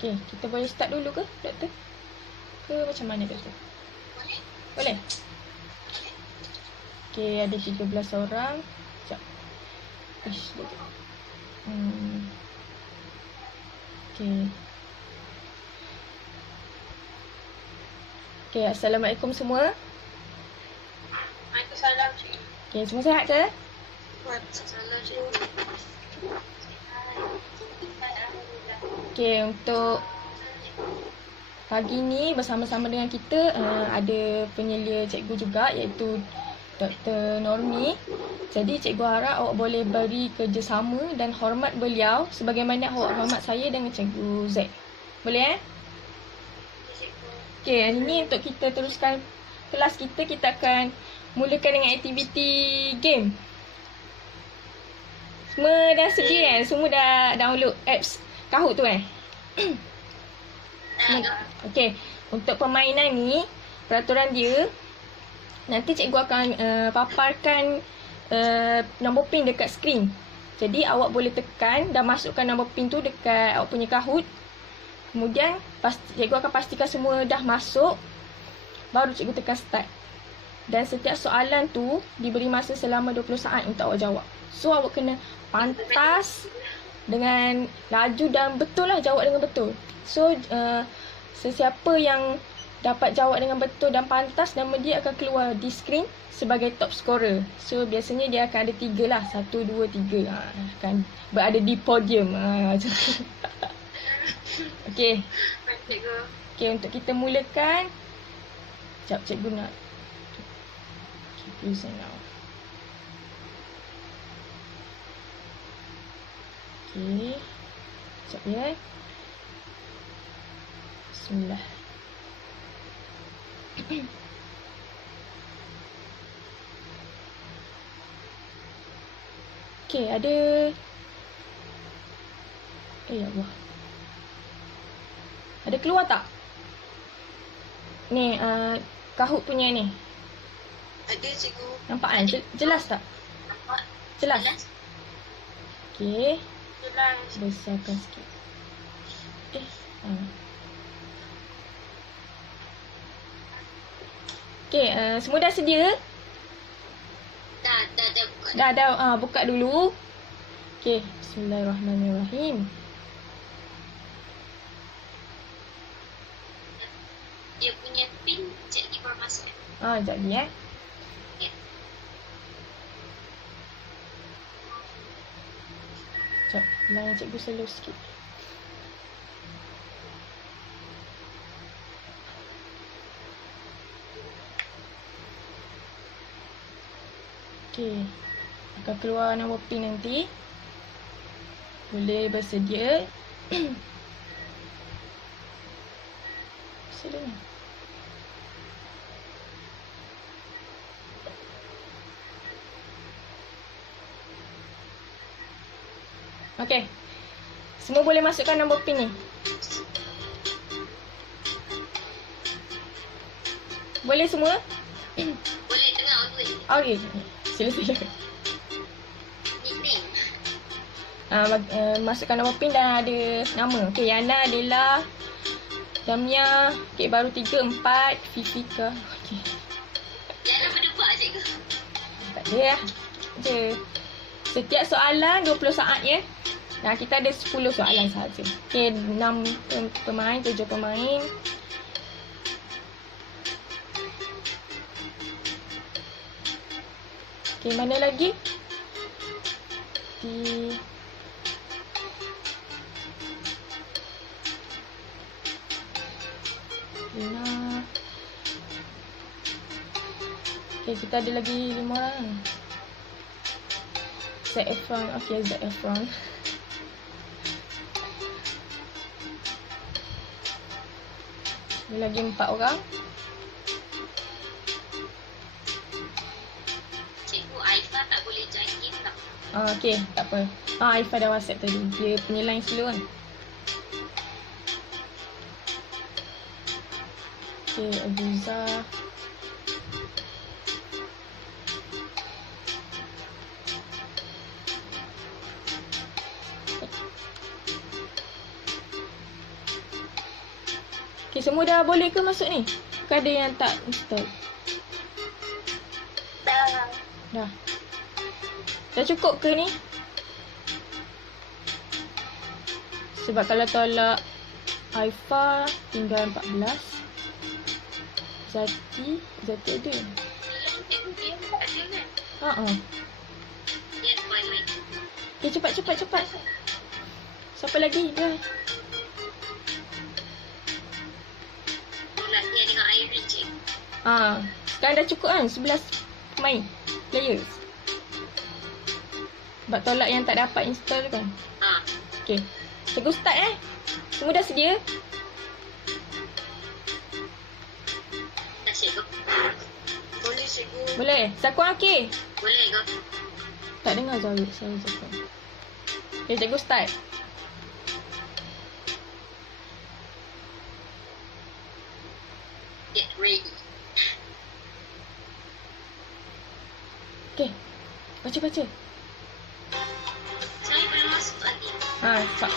Okey, kita boleh start dulu ke, doktor? Ke macam mana, doktor? Boleh? Okey, ada 13 orang. Sekejap. Ish, doktor. Okey. Okey, Assalamualaikum semua. Waalaikumsalam, Cik. Okey, semua sihat ke? Waalaikumsalam, Cik. Okey, untuk pagi ni bersama-sama dengan kita ada penyelia cikgu juga, iaitu Dr. Normi. Jadi cikgu harap awak boleh beri kerjasama dan hormat beliau sebagaimana awak hormat saya dengan cikgu Z. Boleh Okey, hari ni untuk kita teruskan kelas kita, kita akan mulakan dengan aktiviti game. Semua dah sedia kan? Semua dah download apps Kahoot tu kan? Okey, untuk permainan ni, peraturan dia, nanti cikgu akan paparkan nombor pin dekat skrin. Jadi awak boleh tekan dan masukkan nombor pin tu dekat awak punya Kahoot. Kemudian cikgu akan pastikan semua dah masuk, baru cikgu tekan start. Dan setiap soalan tu diberi masa selama 20 saat untuk awak jawab. So awak kena pantas dengan laju dan betul lah, jawab dengan betul. So sesiapa yang dapat jawab dengan betul dan pantas, nama dia akan keluar di skrin sebagai top scorer. So biasanya dia akan ada 3 lah, 1, 2, 3 akan berada di podium. Macam tu. Okey. Okey, untuk kita mulakan, sekejap cikgu nak using now. Okey. Sekejap ya. Bismillah. Okey, ada ya Allah. Ada keluar tak? Ni Kahoot punya ni. Ada, cikgu. Nampak kan? Jelas tak? Nampak. Jelas? Okey. Jelas. Besarkan sikit. Okey, semua dah sedia? Dah buka. Dah, buka dulu. Okey, bismillahirrahmanirrahim. Dia punya pin cikgu baru masuk. Sekejap ni Ya. Sekejap, line cikgu slow sikit. Okey, akan keluar nombor pin nanti. Boleh bersedia. Bersedia ni. Okey. Semua boleh masukkan nombor pin ni. Boleh semua? Boleh dengar audio ni. Okey. Sila. Nickname. Masukkan nombor pin dan ada nama. Okey, Yana, Adela, Damia. Okey, baru 3, 4, Fifika. Okey. Yana berdua, cikgu. Tak ada lah. Je. Setiap soalan 20 saat ya. Nah, kita ada 10 soalan sahaja. Okey, 6 pemain, 7 pemain. Okey, mana lagi? Di Lina. Okey, kita ada lagi 5 orang. Zac Efron. Okey, Zac Efron. Ada lagi 4 orang. Cikgu Aifah tak boleh join game tak? Okey, tak apa. Aifah dah WhatsApp tadi. Dia punya line slow kan. Okey, Abuza. Okay, semua dah boleh ke masuk ni? Ke ada yang tak install? Dah. Dah cukup ke ni? Sebab kalau tolak Aifa tinggal 14. Zati ada. Cikgu dia tak ada kan? Ha. Dia twilight. Okay, cepat. Siapa lagi? Dah. Dia dengan Irene, cikgu. Sekarang dah cukup kan? 11 pemain. Players. Sebab tolak yang tak dapat install kan? Okay. Cikgu start Semua dah sedia? Dah, cikgu. Boleh, cikgu. Boleh. Zakuan okey? Boleh ke? Tak dengar Zahid. Saya Zakuan. Okay, cikgu start. Get ready. Okay. Baca. Saya belum masuk lagi. Start.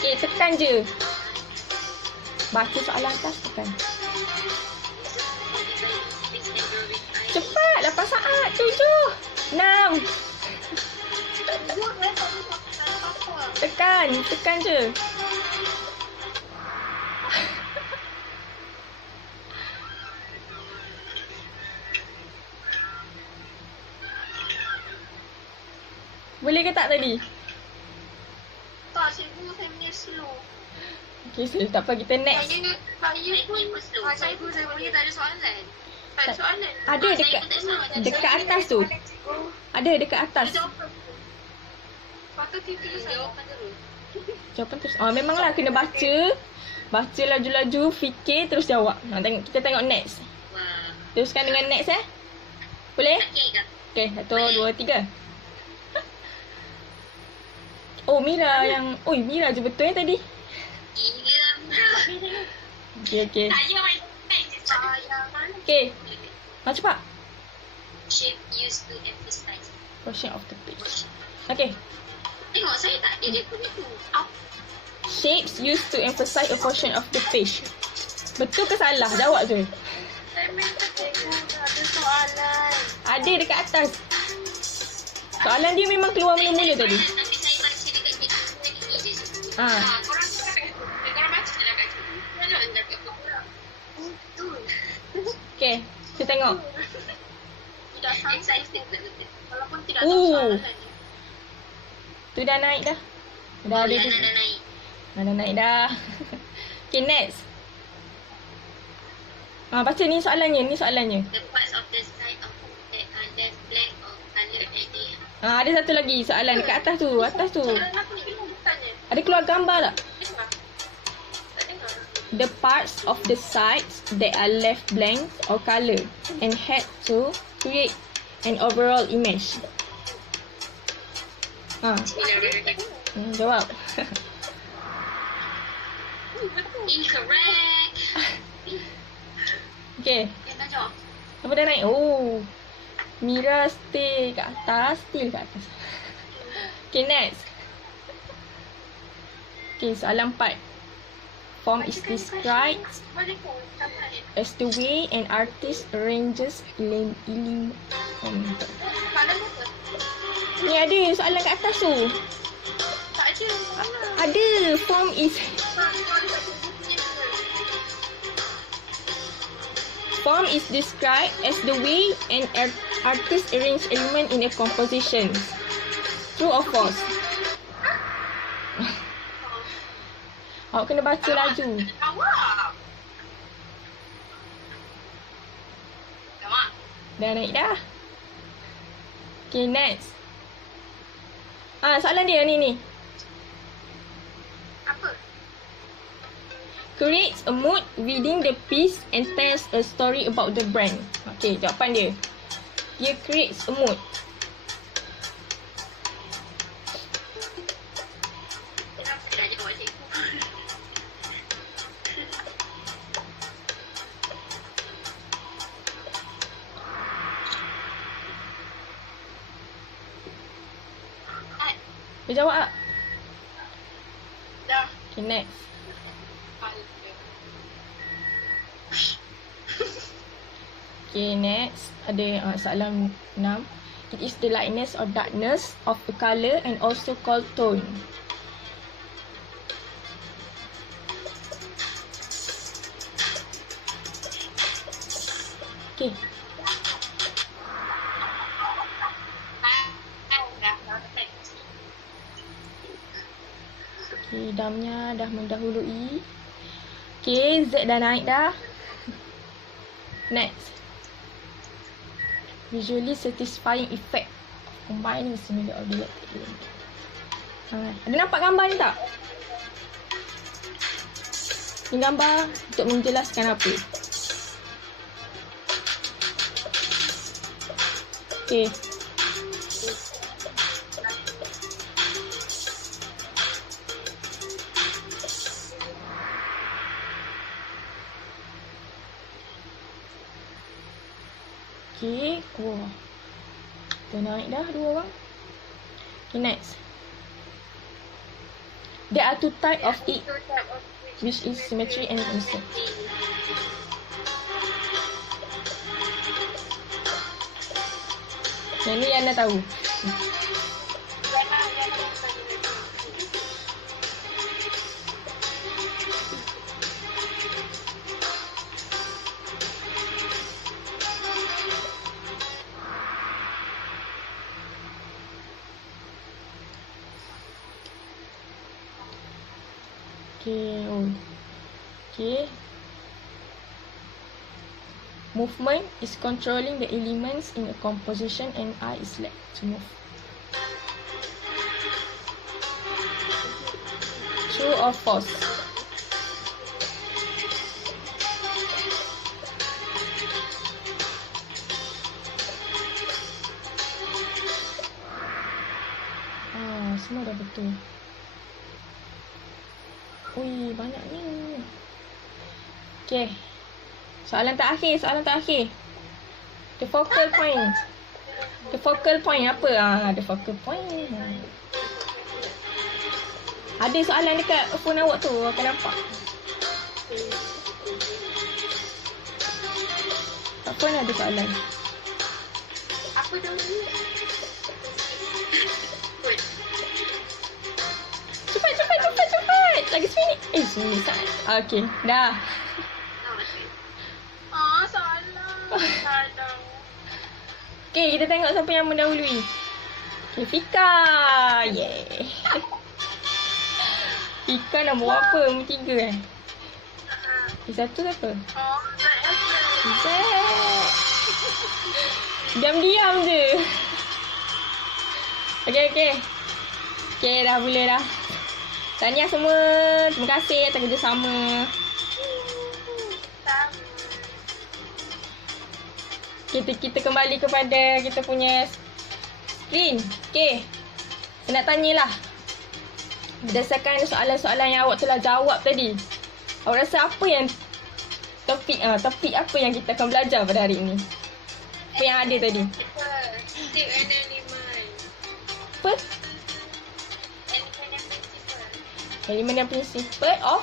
Okay, tekan je. Baca soalan atas, tekan. Cepat, 8 saat. 7, 6. Tekan je. Boleh ke tak tadi? Tak, cikgu, saya punya slow. Okay, so tak apa, kita next. Saya pun tak ada soalan. Tak ada soalan. Ada dekat atas tu. Ada dekat atas. Patut kita jawapan terus. Jawapan terus. Memanglah kena baca. Baca laju-laju, fikir terus jawab. Kita tengok next. Wah. Teruskan dengan next Boleh? Okey ke? Okay, 1, 2, 3. Oh, Mira yang... Mira je betul tadi. Gila, Mira. Okay. Saya main Okay. Cepat. Shape used to emphasize. Portion of the page. Okay. Tengok, saya tak ada dia punya tu. Shapes used to emphasize a portion of the page. Betul ke salah? Jawab je. Saya minta cikgu, ada soalan. Ada dekat atas. Soalan dia memang keluar mula-mula tadi. Tapi saya baca dekat cikgu ni je. Korang baca je lah kat cikgu. Jangan dekat korang. Betul. Okay. Kita tengok. Tidak sama. Excited betul. Walaupun tidak tahu soalan lagi. Tu dah naik dah. Dah ada. Dah naik. Dah naik dah. Okay, next. Baca ni soalannya. The parts of the side of that are left blank or colour any. Ada satu lagi soalan dekat atas tu. Soalan apa ni? Bukannya. Ada keluar gambar tak? Dengar. Tak dengar. The parts of the sides that are left blank or colour and had to create an overall image. Jawab. Incorrect. Okay. Dah jawab. Apa dah naik? Mira stay kat atas. Still kat atas. Okay, next. Okay, soalan 4. Form is described Boleh pun. Sampai. as the way an artist arranges Soalan apa? Ni ada soalan kat atas tu. Tak ada soalan. Ada. Form is Form is described as the way an artist arrange element in a composition. True or false? Awak kena baca laju. Jawab. Jawab. Dah naik dah. Okay, next. Soalan dia ni. Apa? Creates a mood within the piece and tells a story about the brand. Okay, jawapan dia. Dia creates a mood. Kenapa dah jawab cikgu? Dia jawab tak? Dah. Okay, next. Okay, next. Ada soalan 6. It is the lightness or darkness of a colour and also called tone. Okay. Okay, damnya dah mendahului. Okay, Z dah naik dah. Next. Visually satisfying effect of combining similar or related element. Ada nampak gambar ni tak? Ni gambar untuk menjelaskan apa? Okay. Okay, wah. Dah naik dah 2 orang. Okay, next. There are 2 types of it, which is symmetry and insect. Yang ni Yana tahu. Okay, okay. Movement is controlling the elements in a composition and I is led to move. True or false? Semua dah betul. Ui, banyaknya. Okay. Soalan terakhir. The focal point. The focal point apa? The focal point. Ada soalan dekat phone awak tu, akan nampak. Tak pun ada soalan. Apa dahulu? Cepat. Lagi seminit. Seminit sangat. Okay, dah. Salah. Okay, kita tengok siapa yang mendahului. Okay, Fika. Yeah. Fika nombor apa? Nombor 3 Okay, satu siapa? Zek. Diam-diam je. Okay. Okay, dah boleh dah. Tahniah semua. Terima kasih atas kerjasama. Kita kembali kepada kita punya screen. Okay. Saya nak tanyalah. Berdasarkan soalan-soalan yang awak telah jawab tadi. Awak rasa apa yang topik apa yang kita akan belajar pada hari ini? Apa yang ada tadi? Tip and element. Apa? Element and principle. Elemen dan principle of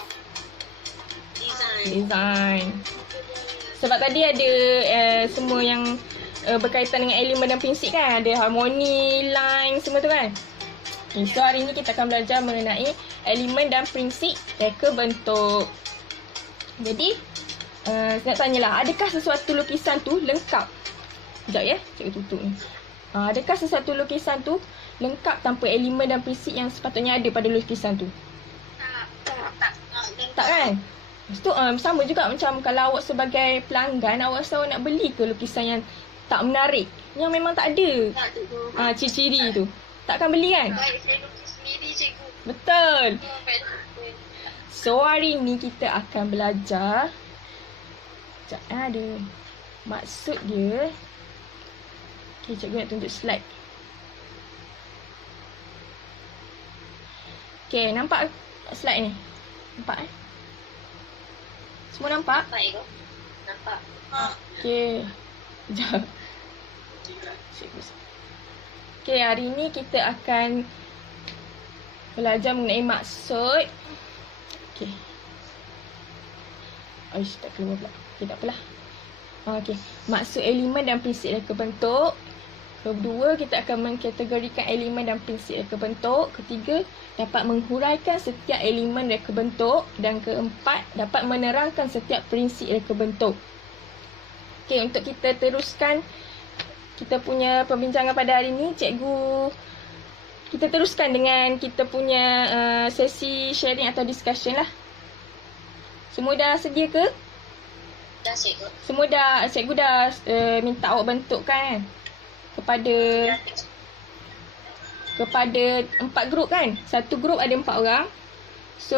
design. Sebab tadi ada semua yang berkaitan dengan elemen dan prinsip kan. Ada harmoni, line, semua tu kan. Okay, so hari ni kita akan belajar mengenai elemen dan prinsip reka bentuk. Jadi, saya nak tanyalah, adakah sesuatu lukisan tu lengkap? Sekejap ya, cikgu tutup ni. Adakah sesuatu lukisan tu lengkap tanpa elemen dan prinsip yang sepatutnya ada pada lukisan tu? Tak kan? Lepas tu sama juga macam kalau awak sebagai pelanggan, awak rasa awak nak beli ke lukisan yang tak menarik, yang memang tak ada ciri-ciri tu, takkan beli kan? Baik, saya lukis sendiri cikgu. Betul. So hari ni kita akan belajar. Sekejap, ada maksud dia. Okay, cikgu nak tunjuk slide. Okay, nampak slide ni? Nampak Semua nampak? Nampak. Okay. Sekejap. Okay, hari ni kita akan belajar mengenai maksud. Okay. Aish, tak keluar pula. Okay, tak apalah. Okey. Maksud elemen dan prinsip reka bentuk. Kedua, kita akan mengkategorikan elemen dan prinsip reka bentuk. Ketiga, dapat menghuraikan setiap elemen reka bentuk. Dan keempat, dapat menerangkan setiap prinsip reka bentuk. Okey, untuk kita teruskan kita punya perbincangan pada hari ini, cikgu kita teruskan dengan kita punya sesi sharing atau discussion lah. Semua dah sedia ke? Dah cikgu. Semua dah, cikgu dah minta awak bentukkan kepada 4 grup kan? Satu grup ada 4 orang. So,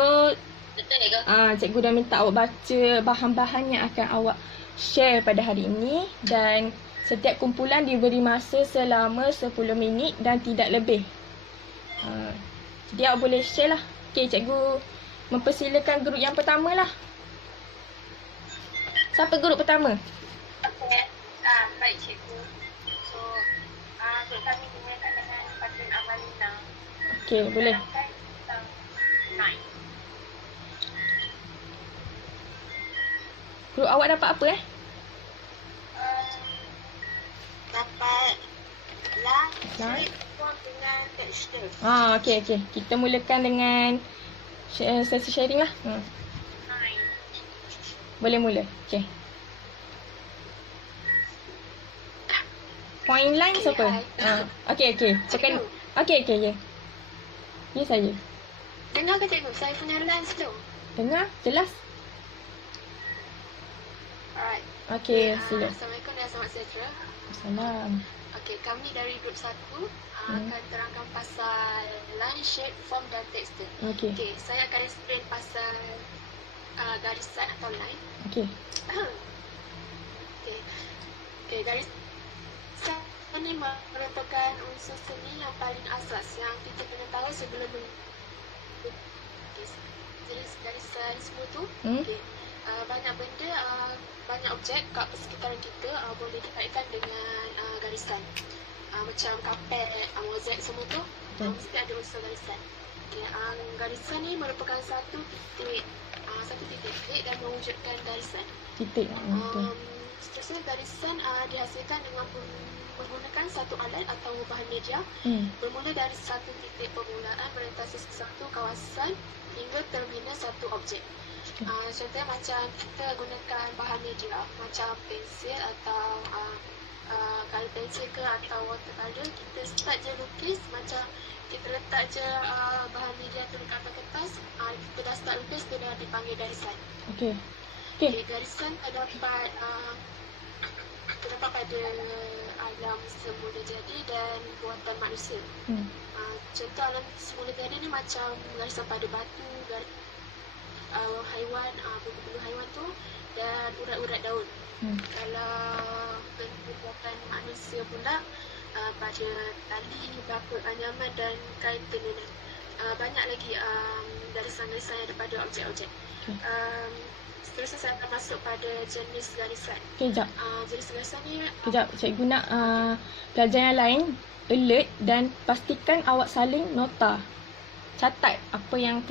Betul cikgu. cikgu dah minta awak baca bahan-bahan yang akan awak share pada hari ini. Dan setiap kumpulan diberi masa selama 10 minit dan tidak lebih. Jadi awak boleh share lah. Okay, cikgu mempersilakan grup yang pertama lah. Siapa grup pertama? Okay. Baik cikgu. So, grup kami dimulakan dengan Patun Amalina. Okay, boleh. Tentang 9. Grup awak dapat apa Dapat line, Line. form dengan texture. Okay. Kita mulakan dengan sesi sharing lah. 9. Boleh mula. Okay. Point line siapa? Okay. Tekan. Okay. Ni saja. Dengar ke cikgu? Saya punya line slow. Dengar? Jelas? Alright. Okay, sila. Assalamualaikum dan selamat sejahtera. Salam. Okey, kami dari grup 1 akan terangkan pasal line, shape, form dan texture. Okay. Okey, saya akan explain pasal garisan atau line. Okay. Okey, garisan ini merupakan unsur seni yang paling asas yang kita kena tahu sebelum jadi garisan semua tu. Okey. Banyak benda, banyak objek kat sekitaran kita boleh dikaitkan dengan garisan. Macam kapet, mozaik semua tu mesti ada unsur garisan. Okay, garisan ni merupakan satu titik dan mewujudkan garisan. Titik. Seterusnya garisan dihasilkan dengan menggunakan satu alat atau bahan media bermula dari satu titik permulaan melintasi satu kawasan hingga terminal satu objek. Contohnya macam kita gunakan bahan media macam pensel atau color pencil ke atau watercolor, kita start je lukis, macam kita letak je bahan media tu dekat atas kertas, kita dah start lukis, tu dah dipanggil garisan. Okay, garisan terdapat pada alam semula jadi dan buatan manusia. Contoh alam semula jadi ni macam garisan pada batu, haiwan, bulu-bulu haiwan tu dan urat-urat daun. Kalau buatan manusia pula pada tali, bapuk, anyaman dan kain tenunan. Banyak lagi garisan-garisan yang ada pada objek-objek. Seterusnya saya akan masuk pada jenis garisan. Kejap. Jenis garisan ni Cikgu nak pelajar yang lain alert dan pastikan awak saling nota. Catat apa yang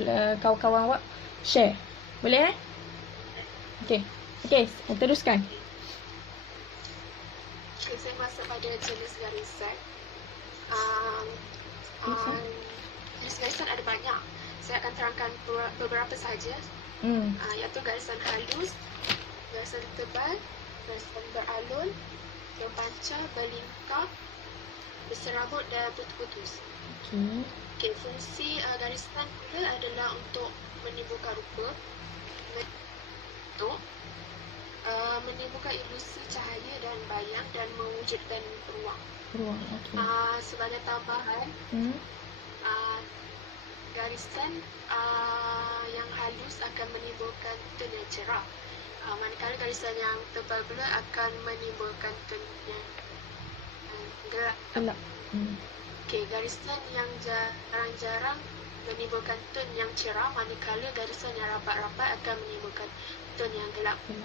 kawan-kawan awak share. Boleh Okay, teruskan. Okay, saya masuk pada jenis garisan. Jenis garisan ada banyak. Saya akan terangkan beberapa sahaja. Iaitu garisan halus, garisan tebal, garisan beralun, berpancar, berlingkar, berserabut dan putus-putus. Okay, fungsi garisan pula adalah untuk menimbulkan rupa, menimbulkan ilusi cahaya dan bayang dan mewujudkan ruang. Sebagai tambahan, garisan yang halus akan menimbulkan tone yang cerah, manakala garisan yang tebal pula akan menimbulkan tone yang gelap. Okay, garisan yang jarang-jarang menimbulkan tone yang cerah, manakala garisan yang rapat-rapat akan menimbulkan tone yang gelap. Okay.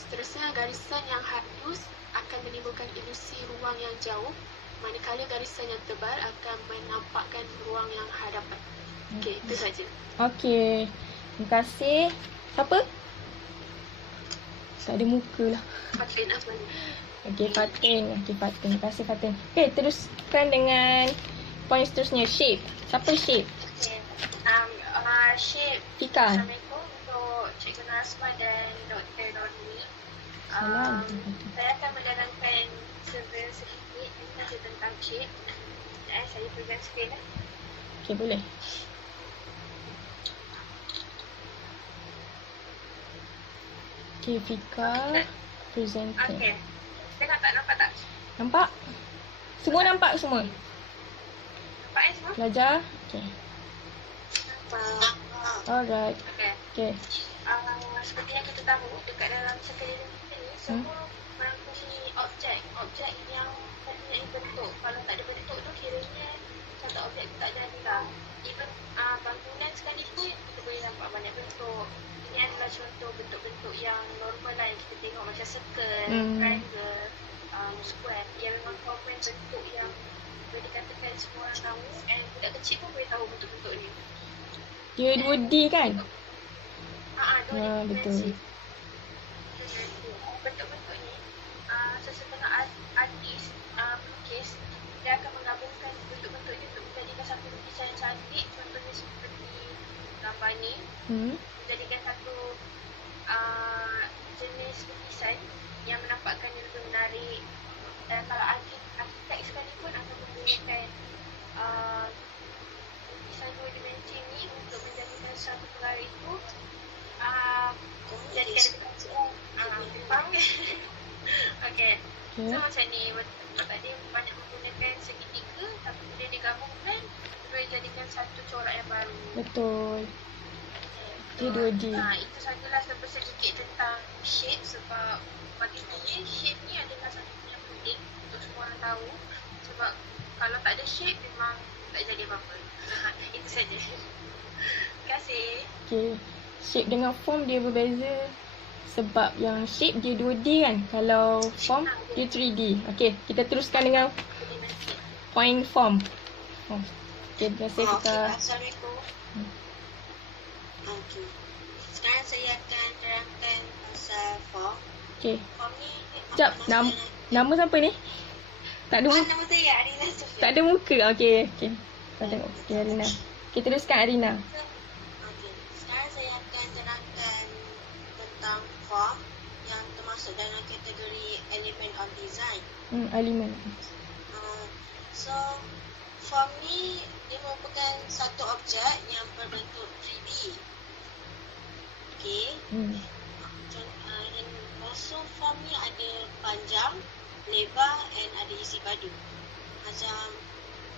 Seterusnya, garisan yang halus akan menimbulkan ilusi ruang yang jauh, manakala garisan yang tebal akan menampakkan ruang yang hadapan. Okay, itu saja. Okay, terima kasih. Siapa? Tak ada muka lah. Fatin Afan. Okey, Fatin. Okey, Fatin. Terima kasih, Fatin. Okey, teruskan dengan poin seterusnya. Shape. Siapa shape? Okay. Shape. Fika. Assalamualaikum untuk Cikgu Nasma dan Dr. Normi. Salam. Saya akan menerangkan sedikit informasi tentang shape. Saya present screen lah. Okey, boleh. Okey, Fika. Presenter. Okay. Tengok tak? Nampak tak? Nampak? Semua nampak semua? Nampak semua? Belajar? Okey. Nampak. Alright. Okay. Okey. Seperti yang kita tahu, dekat dalam sekeliling kita ni, semua merangkumi objek. Objek yang mempunyai bentuk. Kalau tak ada bentuk tu, kiranya satu objek tu tak jadi lah. Even bangunan sekali pun, kita boleh nampak banyak bentuk. Ini adalah contoh bentuk-bentuk yang normal lah yang kita tengok macam circle, triangle, square. Yang memang common bentuk yang boleh dikatakan semua orang tahu. And budak kecil pun boleh tahu bentuk-bentuk ni. Dia 2D kan? Betul. Betul. Bentuk-bentuk ni, sesetengah artis melukis, dia akan menggabungkan bentuk-bentuk ni untuk menjadikan satu lukisan yang cantik. Contohnya seperti gambar ni, menjadikan satu jenis lukisan yang menampakkan dia lebih menarik. Dan kalau arkitek sekalipun akan menggunakan lukisan 2 dimensi ni untuk menjadikan satu perkara itu menjadikan lebih faham ke? Okay. So macam ni, tadi banyak menggunakan segitiga, tapi bila digabungkan boleh jadikan satu corak yang baru. Betul. Dia 2D. Itu sajalah sedikit tentang shape, sebab bagi saya shape ni adalah satu yang penting untuk semua orang tahu. Sebab kalau tak ada shape memang tak jadi apa-apa. Itu saja. Terima kasih. Okay. Shape dengan form dia berbeza. Sebab yang shape dia 2D kan. Kalau form dia 3D. Okay, kita teruskan dengan point form. Okay, terima kasih Fika. Assalamualaikum. Okay. Sekarang saya akan terangkan pasal form. Okay. Form ni Sekejap, nama siapa ni? Tak ada muka. nama saya Arina Sofia. Tak ada muka. Okay, okay. Kita tengok. Okay, Arina. Okay, teruskan Arina. Okay. Sekarang saya akan terangkan tentang form yang termasuk dalam kategori element of design. Elemen. So, form ni dia merupakan satu objek yang berbentuk 3D. Okay. Also form ni ada panjang, lebar and ada isi padu. Macam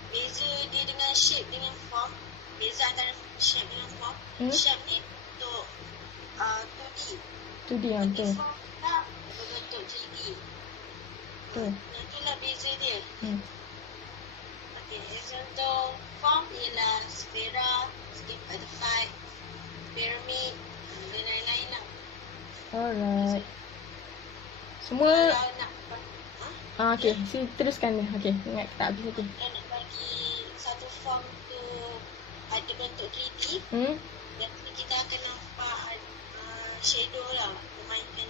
beza dia dengan shape dengan form, beza antara shape dengan form. Shape ni untuk 2D. 2D yang betul. Form pula berbentuk 3D. Betul. Itulah beza dia. Okay, contoh form ialah sfera, skip butterfly, pyramid dan lain-lain lah. Alright. Semua. Kalau nak Okay, sini teruskan ni. Okay, ingat tak habis lagi. kalau nak bagi satu form tu ada bentuk 3D, nanti kita akan nampak shadow lah, memainkan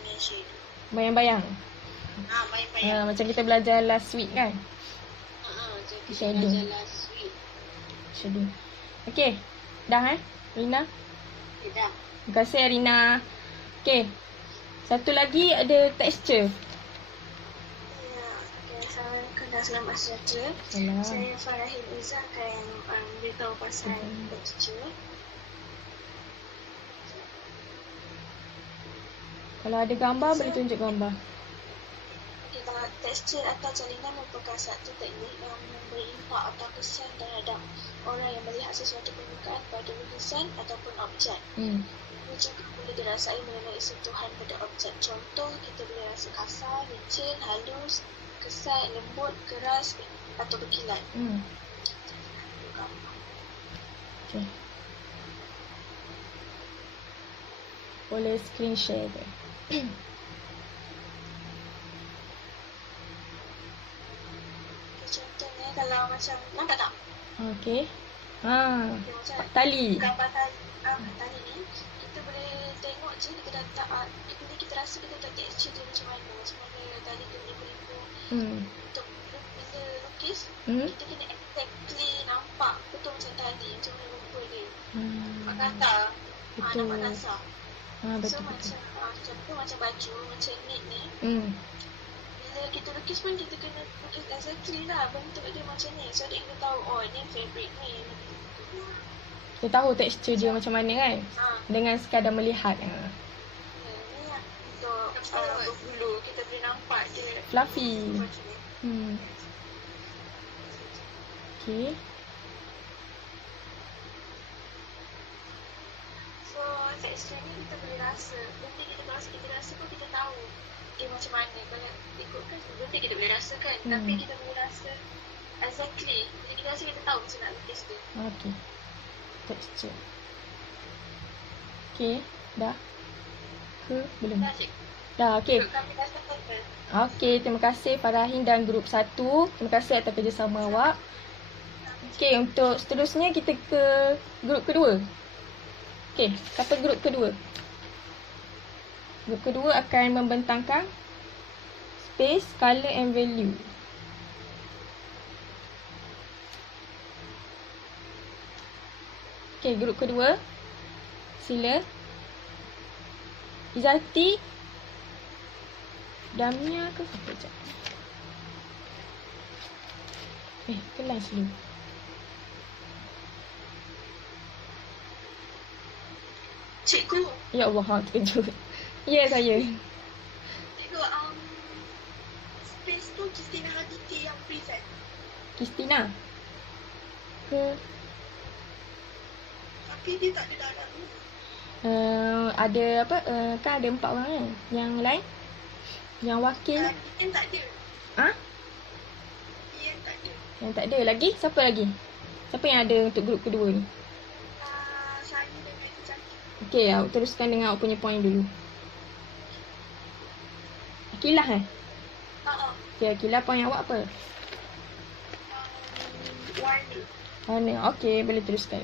dengan shadow. Bayang-bayang. Bayang-bayang. Macam kita belajar last week kan. So kita Shadow. belajar last week. Shadow. Okay. Dah Rina? Okay, dah. Terima kasih Rina. Okay. Satu lagi ada texture. Assalamualaikum dan selamat sejahtera. Salam. Saya Farahil Izzah akan beritahu pasal texture. Kalau ada gambar, boleh tunjuk gambar. Texture atau salinan merupakan satu teknik yang memberi impak atau kesan terhadap orang yang melihat sesuatu permukaan pada lukisan ataupun objek. Ini juga boleh dirasai melalui sentuhan pada objek. Contoh, kita boleh rasa kasar, licin, halus, kesat, lembut, keras atau berkilat. Okay. Boleh screen share ke? Contohnya kalau macam, nampak tak? Okay. Macam Tali. gambar tali ni, kita boleh tengok je, bila kita rasa kita tak texture dia macam mana. Macam mana tadi tu beribu-ribu. Untuk bila lukis, kita kena exactly nampak betul macam tadi. Macam mana rupa dia. Nampak kata. Nampak kasar. So macam baju, macam knit ni. Bila kita lukis pun kita kena lukis exactly lah bentuk dia macam ni. So that kita tahu, oh ni fabric ni. Kita tahu tekstur dia macam mana kan. Dengan sekadar melihat. Ni lah untuk berbulu. Kita boleh nampak dia fluffy. Okay. So tekstur ni kita boleh rasa. Benda kita rasa pun kita tahu dia macam mana. Kalau ikutkan benda kita boleh rasa kan. Tapi kita boleh rasa exactly. Bila kita rasa kita tahu macam nak lukis tu. Okay. Tekstur. Okay. Dah? Ke? Belum? Dah cik. Dah, okay. Kami dah settle. Okay, terima kasih Farahin dan grup 1. Terima kasih atas kerjasama awak. Okay, untuk seterusnya kita ke grup kedua. Okay, kata grup kedua. Grup kedua akan membentangkan space, colour and value. Okay, grup kedua. Sila. Izati. Damia ke? Sekejap. Kelas dulu. Cikgu. Ya Allah, terkejut. Ya, saya. Cikgu, space tu Christina Haditi yang present. Christina? Ke? Tapi dia tak ada dalam ni. Ada apa? Kan ada 4 orang kan? Yang lain? Yang wakil? Ian tak ada. Ha? Ian tak ada. Yang tak ada lagi? Siapa lagi? Siapa yang ada untuk grup kedua ni? Saya dengan Jackie. Okay, awak teruskan dengan awak punya point dulu. Akilah Okay, Akilah point awak apa? Warna. Warna. Okay, boleh teruskan.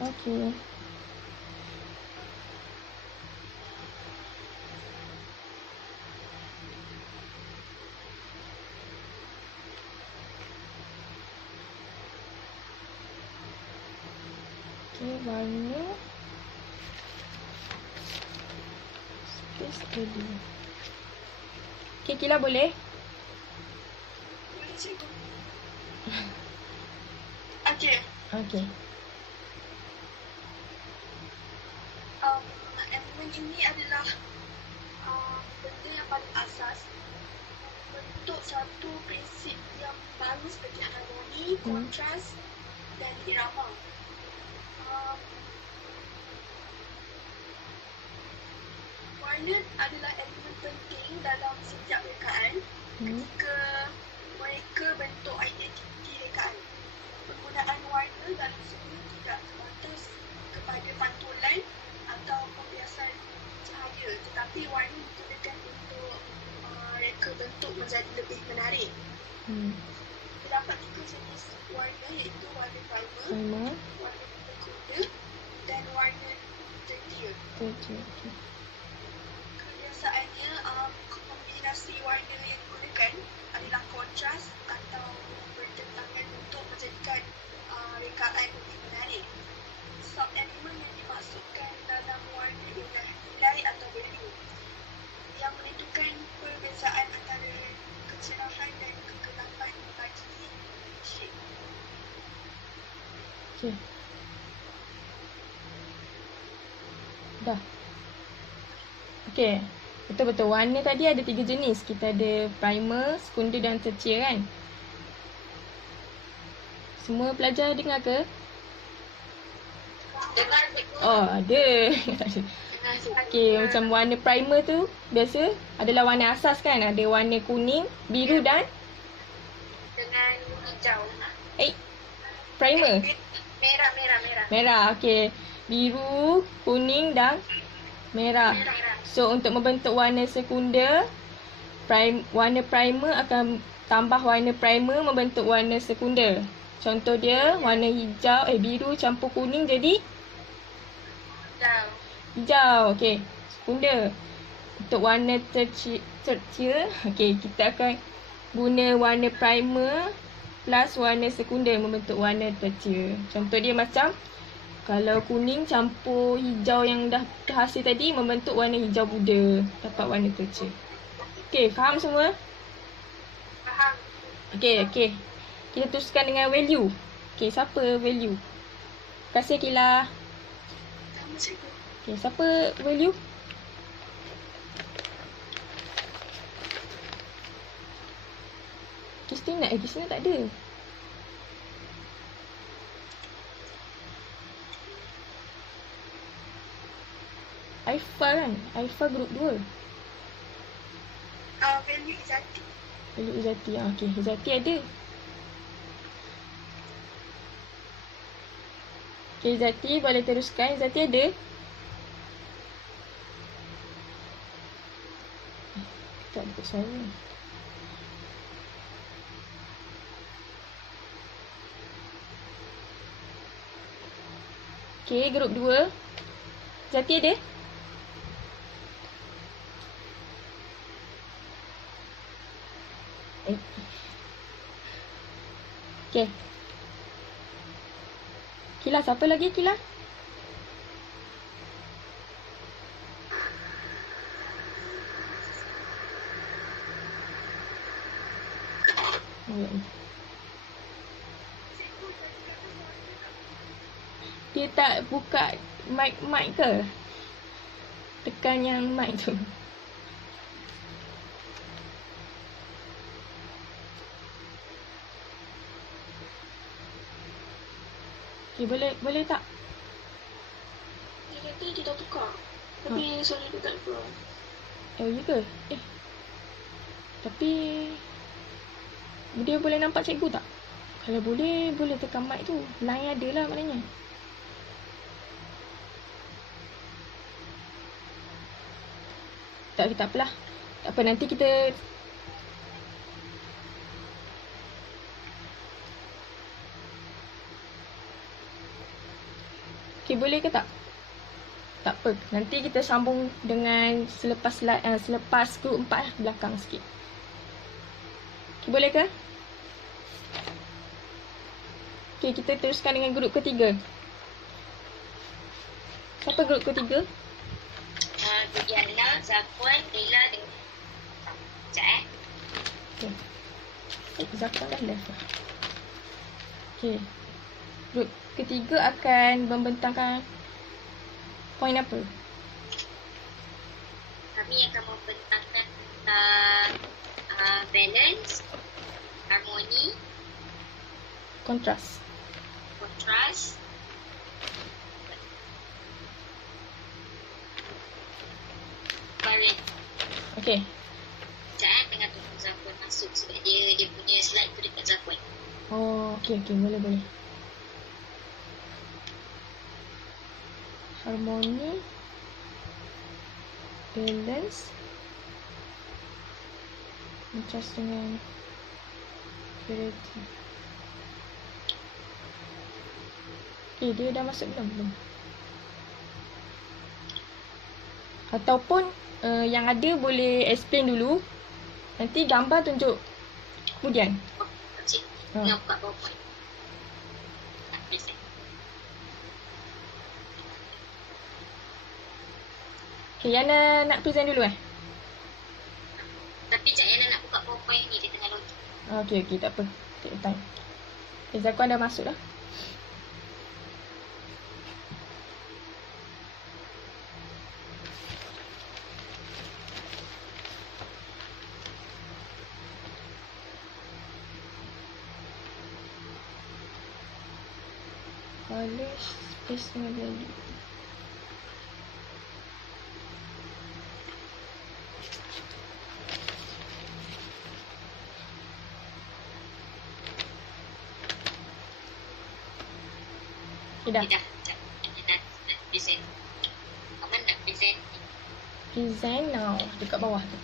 Okay. Okay, warna. Space ready. Okay, Kila boleh? Boleh cikgu. Okay. Okay. Elemen ini adalah benda yang paling asas bentuk satu prinsip yang baru seperti harmoni, kontras dan irama. Warna adalah elemen penting dalam setiap rekaan ketika mereka bentuk identiti rekaan. Penggunaan warna dalam seni tidak terbatas kepada pantulan atau pembiasan cahaya, tetapi warna digunakan untuk reka bentuk menjadi lebih menarik. Terdapat 3 jenis warna iaitu warna primer, warna sekunda dan warna tertier. Kebiasaannya kombinasi warna yang digunakan adalah kontras atau bertentangan untuk menjadikan rekaan lebih menarik. Sub-elemen yang dimasukkan dalam warna ialah nilai atau value yang menentukan perbezaan antara kecerahan dan kegelapan bagi shade. Okay. Dah. Okay. Betul-betul. Warna tadi ada 3 jenis. Kita ada primer, sekunda dan tertier kan? Semua pelajar dengar ke? Dengar cikgu. Oh, ada. Okay, macam warna primer tu biasa adalah warna asas kan? Ada warna kuning, biru dan Dengan hijau. primer. Merah. Merah, okay. Biru, kuning dan merah. So, untuk membentuk warna sekunda, warna primer akan tambah warna primer membentuk warna sekunda. Contoh dia, warna hijau, biru campur kuning jadi hijau. Okey, sekunda. Untuk warna tertier, okey, kita akan guna warna primer plus warna sekunder membentuk warna tertier. Contoh dia macam kalau kuning campur hijau yang dah terhasil tadi membentuk warna hijau muda, dapat warna tertier. Okey, faham semua? Faham. Okey. Kita teruskan dengan value. Okey, siapa value? Terima kasih Kila. Sama cikgu. Okey, siapa value? Christina tak ada. Aifa kan? Aifa group 2. Value Izati. Value Izati. Okey, Izati ada. Okey, Izati boleh teruskan. Izati ada? Tak ada suara. Okey, grup 2. Zati ada? Okey. Kila, siapa lagi Kila? Dia tak buka mic ke? Tekan yang mic tu. Okay, boleh tak? Dia kata dia dah tukar. Tapi suara dia tak keluar. Oh, ya ke? Tapi dia boleh nampak cikgu tak? Kalau boleh tekan mic tu. Line ada lah maknanya. Tak apalah. Tak apa, nanti kita okay, boleh ke tak? Tak apa. Nanti kita sambung dengan selepas grup 4 belakang sikit. Okay, boleh ke? Okay, kita teruskan dengan grup ketiga. Siapa grup ketiga? Diana, Zakwan, Lila dengan sekejap Okay. Zakwan dah left lah. Okay. Grup ketiga akan membentangkan poin apa? Kami akan membentangkan balance, harmoni, Kontras. Barit. Okay. Sekejap tengah tunggu Zakwan masuk sebab dia punya slide tu dekat Zakwan. Oh, okay. Boleh. Harmoni, balance, kontras dengan purity. Okay, dia dah masuk belum? Ataupun yang ada boleh explain dulu. Nanti gambar tunjuk kemudian. Cik, tengah buka PowerPoint. Okay, Yana nak present dulu Tapi Cik Yana nak buka PowerPoint ni, dia tengah login. Okay, tak apa. Take time. Okay, Zakwan dah masuk dah. Polish space value. Dah. Dah present. Kamu nak present? Present now. Dekat bawah tu.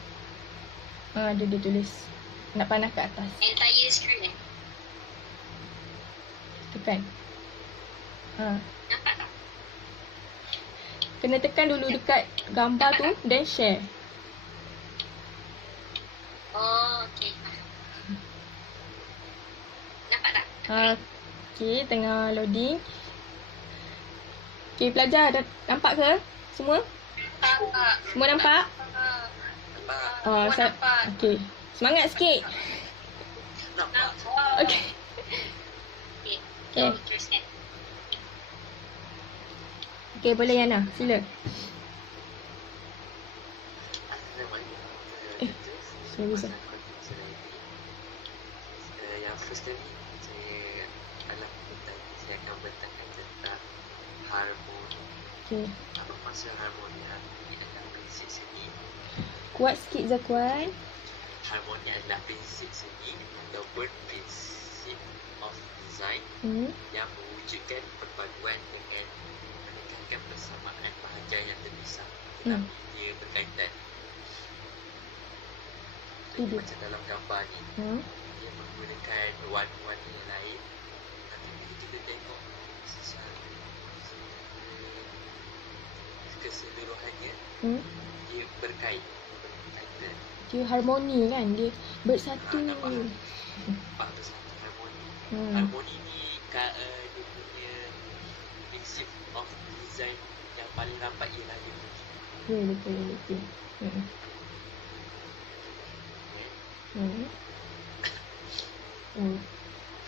Ada dia tulis. Nak panah ke atas. Entire screen Tekan. Nampak tak? kena tekan dulu dekat gambar tu then share. Oh, okey. Nampak tak? Okey, tengah loading. Okey, pelajar dah nampak ke? Semua? Nampak. Semua nampak? Nampak. Okey. Semangat sikit. Nampak. Okey. Okey. Okey. Teruskan. Okey, boleh Yana. Sila. Sorry. Yang first kali saya alam saya akan bentangkan tentang harmoni. Okey. Apa maksud harmoni? Harmoni adalah prinsip seni. Kuat sikit Zakwan. Harmoni adalah prinsip seni ataupun prinsip of design yang mewujudkan perpaduan dengan menekankan persamaan bahagian yang terpisah tetapi dia berkaitan. Jadi macam dalam gambar ni, dia menggunakan warna-warna yang lain, tapi bila kita tengok secara keseluruhannya, dia berkaitan. Dia harmoni kan, dia bersatu. Nampak bersatu harmoni. Harmoni ni dia punya prinsip of design yang paling rapat ialah dia. Ya, betul.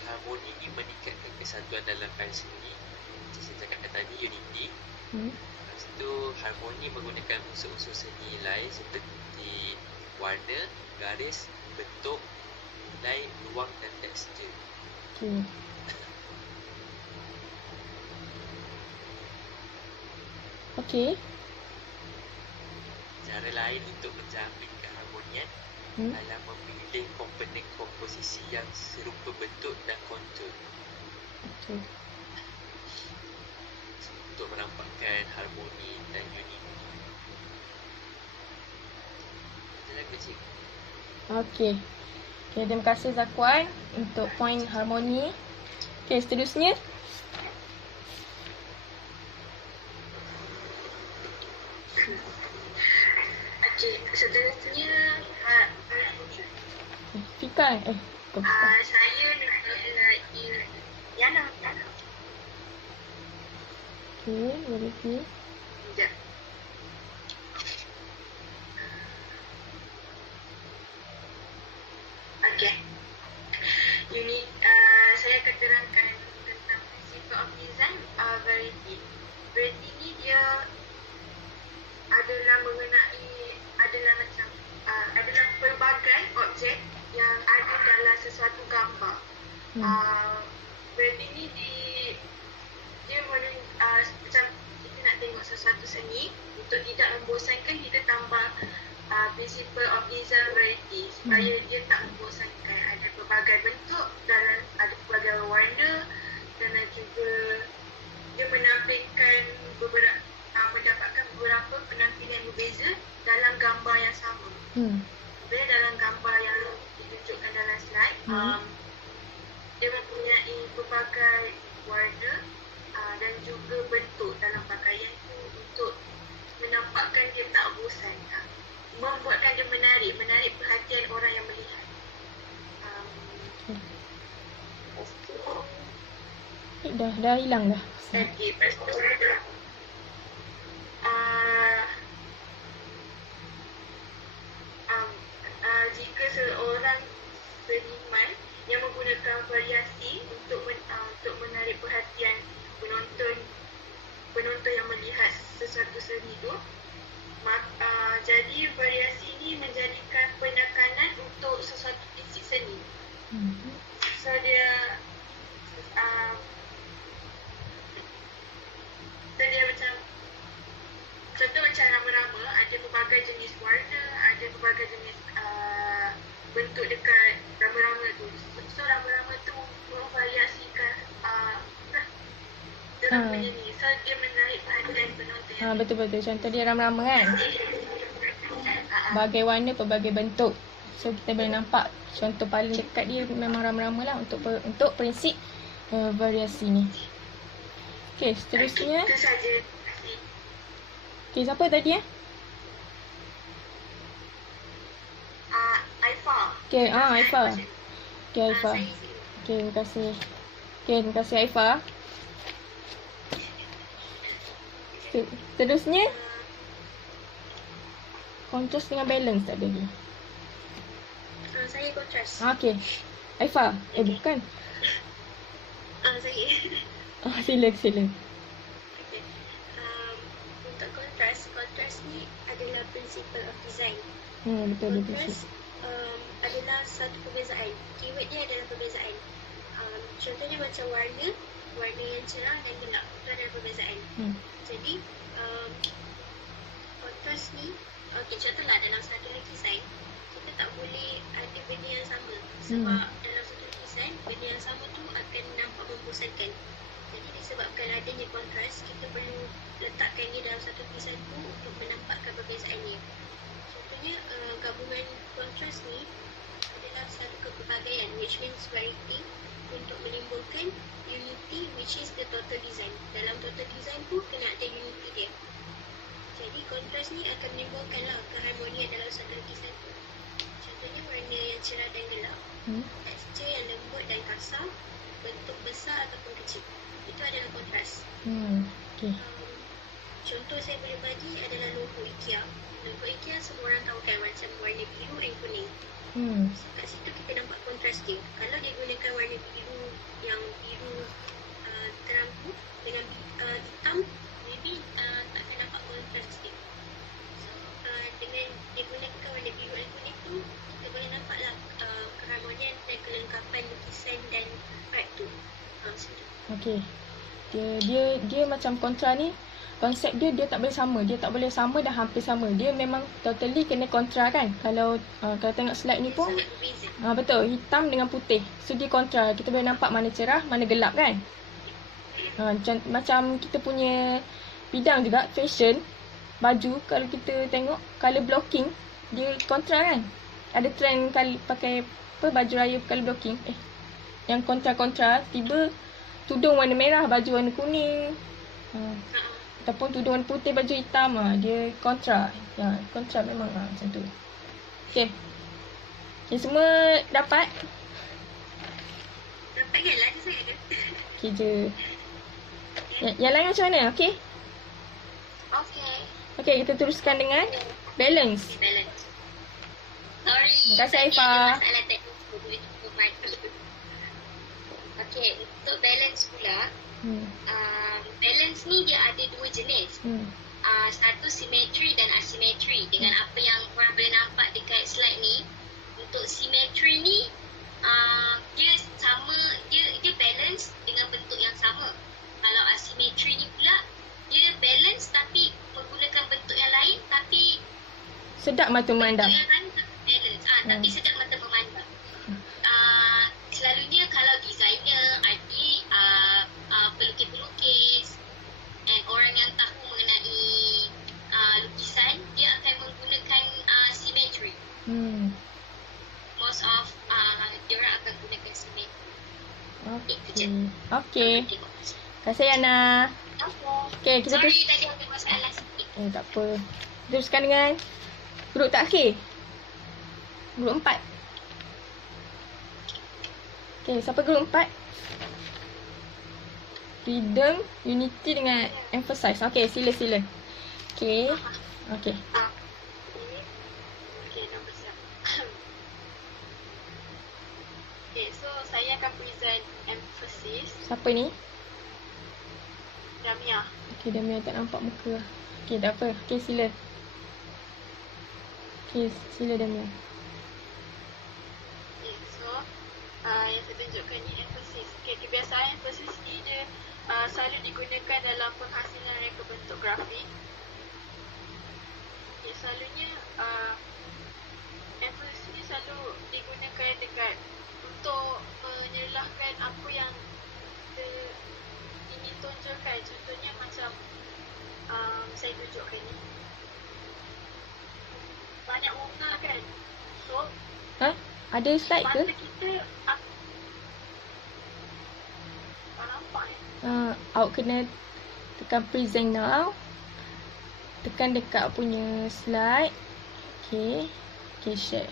Harmoni ni meningkatkan kesatuan dalam karya seni. Macam saya cakap tadi, unity. Lepas tu harmoni menggunakan unsur-unsur seni lain seperti warna, garis, bentuk, nilai, ruang dan tekstur. Okey. Cara lain untuk menjamin keharmonian adalah memilih komponen komposisi yang serupa bentuk dan kontur untuk menampakkan harmoni dan unity. Ada lagi cik? Okey, terima kasih Zakwan untuk poin harmoni. Okey, seterusnya. Okey, seterusnya Fika saya nak Yana. Okey, boleh pergi. Sekejap. Okey. Unit saya akan terangkan tentang prinsip of design variety. Variety ni dia adalah adalah pelbagai objek yang ada dalam sesuatu gambar. Variety ni dia macam kita nak tengok sesuatu seni, untuk tidak membosankan kita tambah principle of design variety supaya dia tak membosankan. Ada pelbagai bentuk, dalam ada pelbagai warna, dan juga dia menampilkan mendapatkan beberapa penampilan berbeza dalam gambar yang sama. Sebenarnya dalam gambar yang ditunjukkan dalam slide, dia mempunyai pelbagai warna dan juga bentuk dalam pakaian tu untuk menampakkan dia tak bosan, membuatkan dia menarik perhatian orang yang melihat. Dah hilang dah. Okey, lepas tu jika seorang seniman yang menggunakan variasi untuk menarik perhatian penonton yang melihat sesuatu seni tu, jadi variasi ini menjadikan penekanan untuk sesuatu prinsip seni. So dia macam contoh macam rama-rama, ada pelbagai jenis warna, ada pelbagai jenis bentuk dekat rama-rama tu. So rama-rama tu memvariasikan dalam punya ni. So dia menarik perhatian penonton. Betul-betul. Contoh dia rama-rama kan. Berbagai warna, pelbagai bentuk. So kita boleh nampak contoh paling dekat dia memang rama-rama lah untuk prinsip variasi ni. Okey, seterusnya. Itu saja. Okay, siapa tadi Aifa. Okay, Aifa. Okay, Aifa. Saya isi. Okay, terima kasih. Okay, terima kasih Aifa. Seterusnya, kontras dengan balance tak ada lagi. Saya kontras. Okay. Aifa. Bukan. Saya. Sila. Okay. Untuk kontras ni adalah principle of design. Betul. Kontras adalah satu perbezaan. Keyword dia adalah perbezaan. Contohnya macam warna yang cerah dan gelap. Itu adalah perbezaan. Jadi, kontras ni, contohlah dalam satu lukisan, kita tak boleh ada benda yang sama. Sebab dalam satu lukisan, benda yang sama tu akan nampak membosankan. Jadi disebabkan adanya kontras, kita perlu letakkannya dalam satu lukisan tu untuk menampakkan perbezaannya. Contohnya, gabungan kontras ni adalah satu kepelbagaian, which means variety, untuk menimbulkan unity, which is the total design. Dalam total design pun kena ada unity dia. Jadi kontras ni akan menimbulkanlah keharmonian dalam satu lukisan tu. Contohnya warna yang cerah dan gelap, tekstur yang lembut dan kasar, bentuk besar ataupun kecil. Itu adalah kontras. Okay. Contoh saya boleh bagi adalah logo IKEA. Logo IKEA semua orang tahu kan, macam warna biru dan kuning. So, kat situ kita nampak kontras dia. Kalau dia gunakan warna biru yang biru terang tu dengan hitam, maybe takkan nampak kontras dia. So, dengan dia gunakan warna biru dan kuning tu, kita boleh nampaklah keharmonian dan kelengkapan lukisan dan art tu. Macam tu. Okay. Dia macam kontra ni, konsep dia tak boleh sama. Dia tak boleh sama dah hampir sama. Dia memang totally kena kontra kan. Kalau tengok slide ni pun, Sangat berbeza. betul, hitam dengan putih. So dia kontra. Kita boleh nampak mana cerah, mana gelap kan. Macam kita punya bidang juga, fashion, baju, kalau kita tengok color blocking, dia kontra kan. Ada trend pakai baju raya color blocking. Yang kontra-kontra, tiba tudung warna merah, baju warna kuning. Ataupun tudung warna putih, baju hitam. Dia kontra. Kontra memang macam tu. Okay. Semua dapat? Dapat kan lah saya ada. Okay je. Yang lain macam mana? Okay? Okay, kita teruskan dengan balance. Balance. Sorry. Terima kasih, Aifa. Masalah teknik. Okay, untuk balance pula, balance ni dia ada dua jenis. Satu simetri dan asimetri. Dengan apa yang korang boleh nampak dekat slide ni, untuk simetri ni dia sama, dia balance dengan bentuk yang sama. Kalau asimetri ni pula, dia balance tapi menggunakan bentuk yang lain, tapi sedap mata memandang. bentuk yang lain balance. Tapi sedap mata memandang. Selalunya kalau designer, artis, pelukis-pelukis and orang yang tahu mengenai lukisan, dia akan menggunakan simetri. Most of diorang akan gunakan simetri. Okay. Terima kasih Yana. Okay, kita Sorry tadi ada masalah sikit. tak apa. Teruskan dengan grup terakhir. Grup 4. Okay, siapa grup 4? Freedom, unity dengan emphasize. Okay, sila. Okay. Okay. Okay, nombor siap. Okay, so saya akan present emphasis. Siapa ni? Damia. Okay, Damia tak nampak muka. Okay, tak apa. Okay, sila. Okay, sila Damia. Okay, so yang saya tunjukkan ni emphasis. Okay, kebiasaan emphasis ni dia selalu digunakan dalam penghasilan reka bentuk grafik. Okay, selalunya emphasis ni selalu digunakan dekat untuk menyerlahkan apa yang kita ingin tonjolkan. Contohnya macam saya tunjukkan ni, banyak warna kan. So Ada slide ke? mata kita tak nampak ni. Awak kena tekan present now. tekan dekat punya slide. Okay. Okay, share.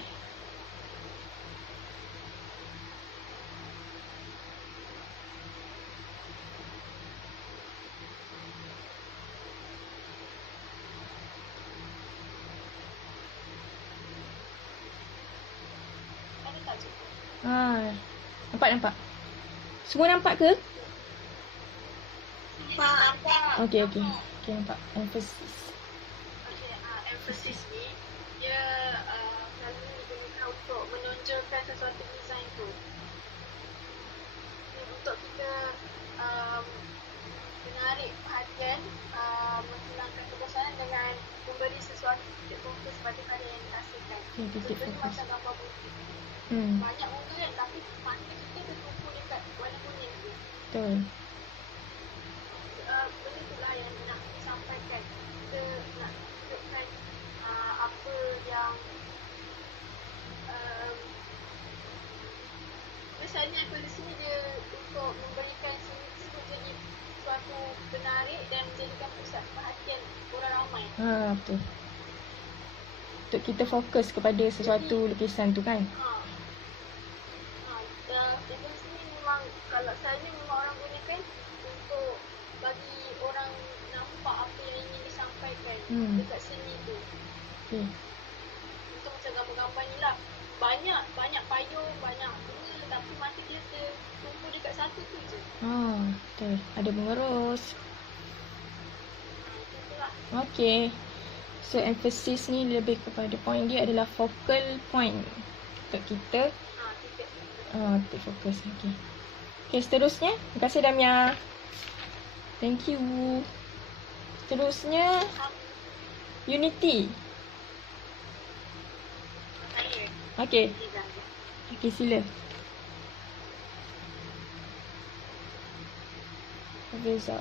Ada tak cikgu? Nampak? Semua nampak ke? Nampak. Okay, nampak. Emphasis. Okay, emphasis ni dia selalu digunakan untuk menonjolkan sesuatu design tu. Untuk kita menarik perhatian, menghilangkan kebosanan dengan memberi sesuatu titik fokus pada karya yang dihasilkan. Okay, titik Contohnya fokus. macam gambar bukit. Banyak muka kan, tapi mata kita tertumpu dekat warna kuning tu. Betul. Benda itulah yang nak disampaikan. Kita nak tunjukkan apa yang biasanya tulis ni dia untuk memberikan seni tersebut jadi suatu penarik dan menjadikan pusat perhatian orang ramai. Betul. Untuk kita fokus kepada sesuatu lukisan tu kan. Tulis ni memang kalau saya memang orang gunakan untuk bagi orang nampak apa yang ingin disampaikan dekat seni tu. Okay. Untuk macam gambar-gambar ni lah. Banyak payung, banyak bunga, tapi mata dia tertumpu dekat satu tu je. Betul. Ada mengerus. Itulah. Okay. So emphasis ni lebih kepada point dia adalah focal point untuk kita. Titik fokus. Okay. Okay, seterusnya. Terima kasih Damia. Thank you. Seterusnya Unity. Okay. Okay, sila. Reza.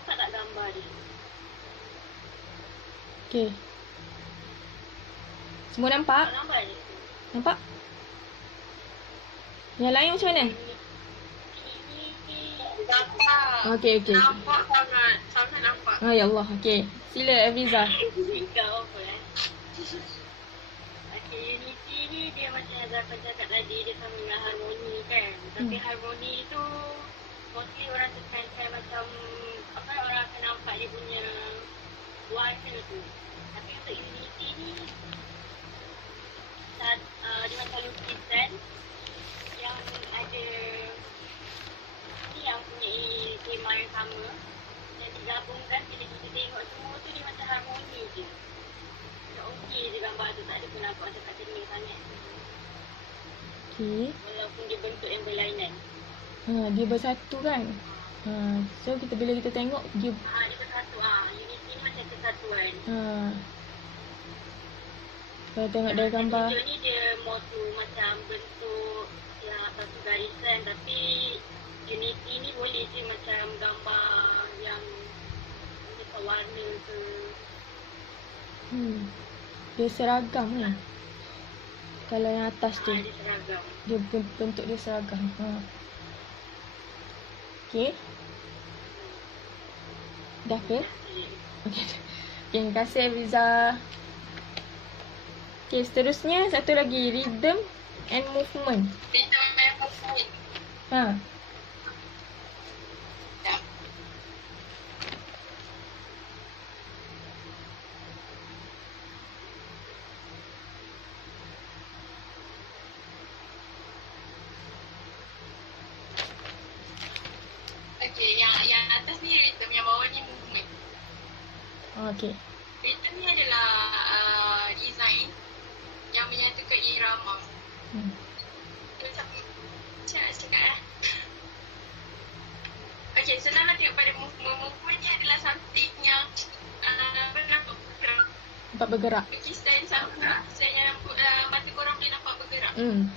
Nampak tak gambar dia? Okay. Semua nampak? Tak nampak dia? Nampak? Yang lain macam mana? Nampak. Okay. Nampak sangat nampak. Ya Allah. Okay. Sila Afiza. Kau apa Okay, Unity ni dia macam Zafar cakap tadi, dia sama dengan harmoni kan. Tapi harmoni tu mostly orang tekankan macam orang akan nampak dia punya warna tu. Tapi untuk Unity ni dia macam lukisan yang ada ni yang punya tema yang sama, yang digabungkan bila kita tengok semua tu dia macam harmoni je. Macam okey je gambar tu, tak ada pun nampak macam kat cermin sangat. Okay. Walaupun dia bentuk yang berlainan. Dia bersatu kan? So bila kita tengok dia Dia bersatu. Unity ni macam kesatuan. kalau tengok dari gambar Video ni dia more to macam bentuk yang satu garisan, tapi Unity ni boleh je macam gambar yang macam warna ke. dia seragam ni. Kalau yang atas tu Dia seragam. dia bentuk dia seragam. Okay. Dah ke? Okay. Terima kasih Afiza. Okay, seterusnya satu lagi, rhythm and movement. Rhythm and movement. Okay, yang atas ni rhythm, yang bawah ni movement. Okay. Rhythm ni adalah design yang menyatukan irama. Macam nak cakap lah. Okay, senanglah tengok pada movement. Movement ni adalah something yang nampak bergerak. Nampak bergerak. Lukisan yang mata korang boleh nampak bergerak. Kan?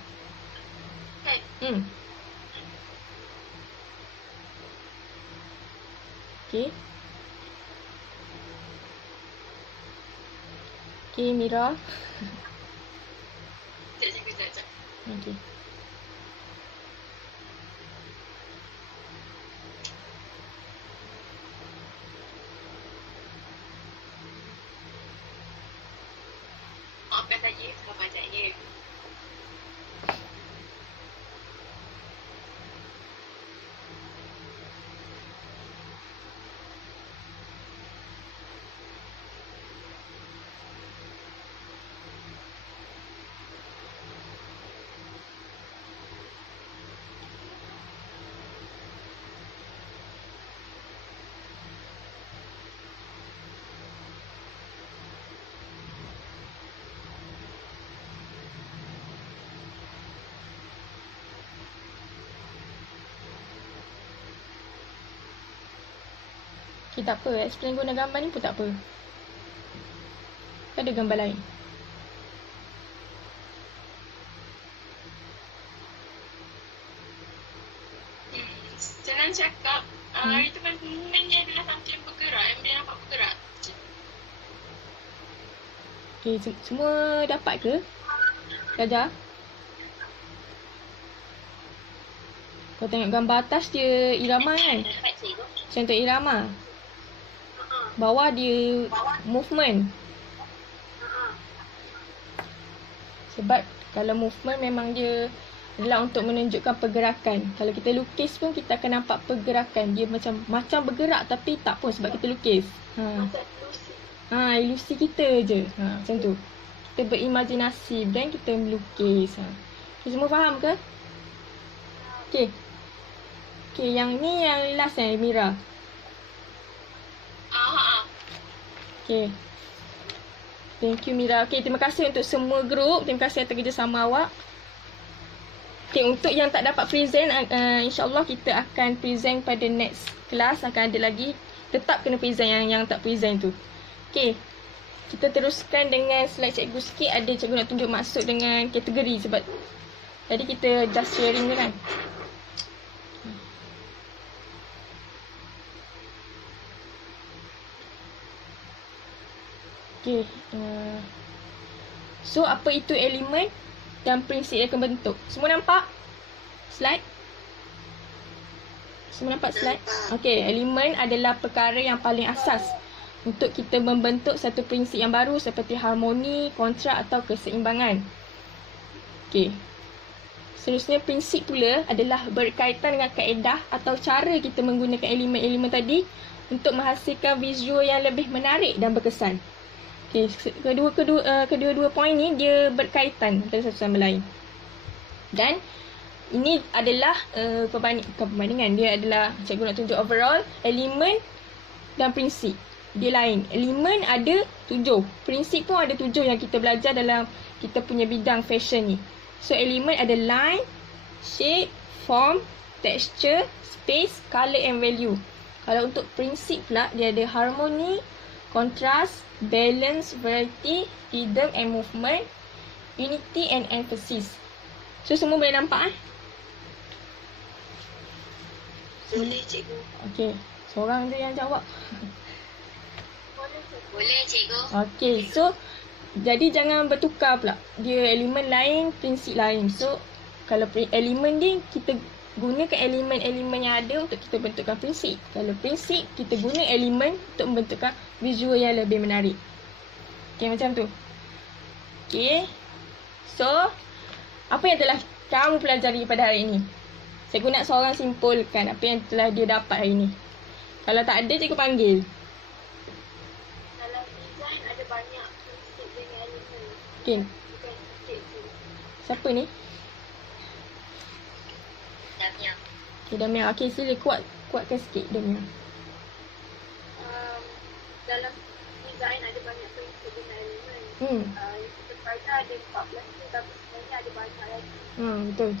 Okay. Okay, Mira. Sekejap. Okay. Maafkan saya, sahabat saya. Okay, tak apa. Explain guna gambar ni pun tak apa. Ada gambar lain. Senang cakap, itu kan movement dia adalah something bergerak, yang dia nampak bergerak. Okay, semua dapat ke? Belajar? Kau tengok gambar atas dia irama kan? Dapat cikgu. Contoh irama. Bawah dia movement. Sebab kalau movement memang dia adalah untuk menunjukkan pergerakan. Kalau kita lukis pun kita akan nampak pergerakan. Dia macam bergerak tapi tak pun sebab kita lukis. Ilusi kita je. Macam tu. Kita berimajinasi dan kita melukis. Okay, semua faham ke? Okay. Okay, yang ni yang last Mira. Okay. Thank you Mira. Okay, terima kasih untuk semua grup. Terima kasih atas kerjasama awak. Okay, untuk yang tak dapat present, insyaAllah kita akan present pada next class. Akan ada lagi. Tetap kena present yang tak present tu. Okay. Kita teruskan dengan slide cikgu sikit. Ada cikgu nak tunjuk maksud dengan kategori sebab tadi kita just sharing je kan. Okay. So, apa itu elemen dan prinsip yang akan bentuk? Semua nampak? Slide? Semua nampak slide? Okay. Elemen adalah perkara yang paling asas untuk kita membentuk satu prinsip yang baru seperti harmoni, kontrak atau keseimbangan. Okay. Seterusnya, prinsip pula adalah berkaitan dengan kaedah atau cara kita menggunakan elemen-elemen tadi untuk menghasilkan visual yang lebih menarik dan berkesan. Okay, kedua-dua poin ni dia berkaitan antara satu sama lain. Dan ini adalah perbandingan. Dia adalah cikgu nak tunjuk overall elemen dan prinsip. Dia lain. Elemen ada 7. Prinsip pun ada 7 yang kita belajar dalam kita punya bidang fashion ni. So elemen ada line, shape, form, texture, space, color and value. Kalau untuk prinsip pula dia ada harmony, contrast, balance, variety, rhythm and movement, unity and emphasis. So semua boleh nampak Boleh cikgu. Okay. Seorang je yang jawab. Boleh cikgu. Okay. So jadi jangan bertukar pula. Dia elemen lain, prinsip lain. So kalau elemen ni kita gunakan elemen-elemen yang ada untuk kita bentukkan prinsip. Kalau prinsip, kita guna elemen untuk membentukkan visual yang lebih menarik. Okay, macam tu. Okay. So, apa yang telah kamu pelajari pada hari ini? Cikgu nak seorang simpulkan apa yang telah dia dapat hari ini. Kalau tak ada, cikgu panggil. Dalam design ada banyak prinsip dengan elemen. Okay. Bukan sikit je. Siapa ni? Damia. Okay, Damia. Okay, sila kuatkan sikit, Damia. Dalam design ada banyak prinsip dengan elemen. Yang kita belajar ada 14 tu, tapi sebenarnya ada banyak lagi. Betul.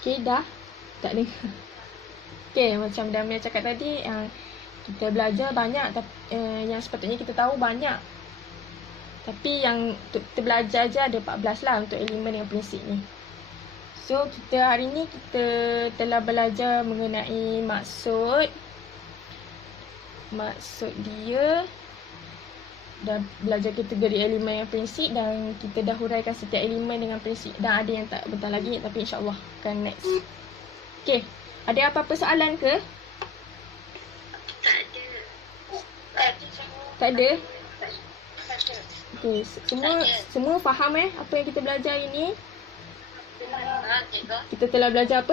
Okay, dah. Tak dengar. Okay, macam Damia cakap tadi, kita belajar banyak, yang sepatutnya kita tahu banyak. Tapi yang untuk kita belajar je ada 14 lah untuk elemen dengan prinsip ni. So, hari ni kita telah belajar mengenai maksud dia, dah belajar kategori elemen yang prinsip, dan kita dah huraikan setiap elemen dengan prinsip, dan ada yang tak bentar lagi tapi insyaAllah akan next. Okay, ada apa-apa soalan ke? Tak ada? Okay, semua faham apa yang kita belajar hari ni? Kita telah belajar apa?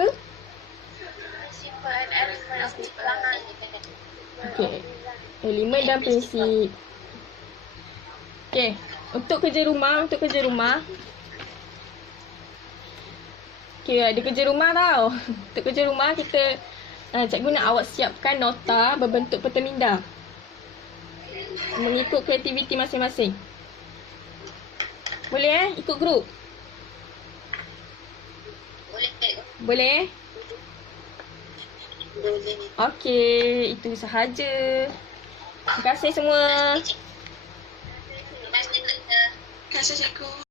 Okay, elemen dan prinsip. Okay, untuk kerja rumah. Okay, ada kerja rumah tau. Untuk kerja rumah kita, cikgu nak awak siapkan nota berbentuk peterminda mengikut kreativiti masing-masing. Boleh ikut grup? Boleh? Okey, itu sahaja. Terima kasih semua. Terima kasih cikgu.